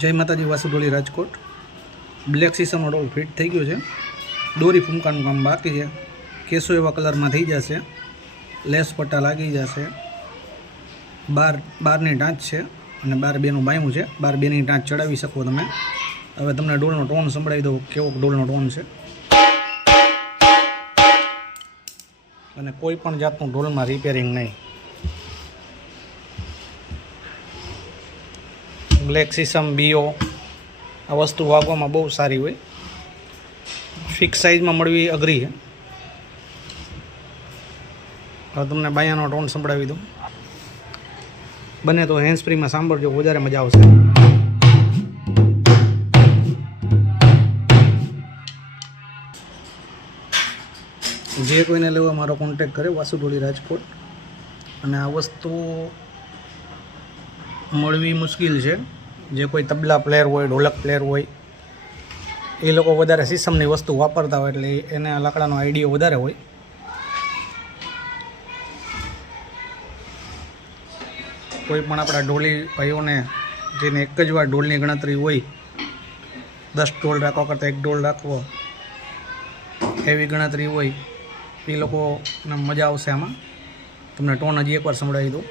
જય માતાજી વાસુડોલી રાજકોટ બ્લેક સિસ્ટમનો ડોલ ફિટ થઈ ગયો છે। દોરી ફૂંકાનું કામ બાકી છે। કેસો એવા કલરમાં થઈ જશે। લેસ પટ્ટા લાગી જશે। બારની ટાંચ છે અને 12-2નું બાયમું છે। 12-2ની ટાંચ ચડાવી શકો તમે। હવે તમને ડોલનો ટોન સંભળાવી દઉં કેવો ડોલનો ટોન છે। અને કોઈ પણ જાતનું ડોલમાં રિપેરિંગ નહીં। બ્લેક સિસ્ટમ બીઓ આ વસ્તુ વાગવામાં બહુ સારી હોય। ફિક્સ સાઇઝમાં મળવી અઘરી છે। હવે તમને બાયાનો ટોન સંભળાવી દઉં। બને તો હેન્ડ ફ્રીમાં સાંભળજો, વધારે મજા આવશે। જે કોઈને લેવા મારો કોન્ટેક કરે વાસુડોલી રાજકોટ। અને આ વસ્તુ મળવી મુશ્કેલ છે। જે કોઈ તબલા પ્લેયર હોય, ઢોલક પ્લેયર હોય, એ લોકો વધારે સિસ્ટમની વસ્તુ વાપરતા હોય એટલે એને લાકડાનો આઈડિયો વધારે હોય। કોઈ પણ આપણા ઢોલી ભાઈઓને જેને એક જ વાર ઢોલની ગણતરી હોય, 10 ઢોલ રાખવા કરતાં 1 ઢોલ રાખવો એવી ગણતરી હોય, એ લોકોને મજા આવશે આમાં। તમને ટોન હજી એકવાર સંભળાવી દઉં।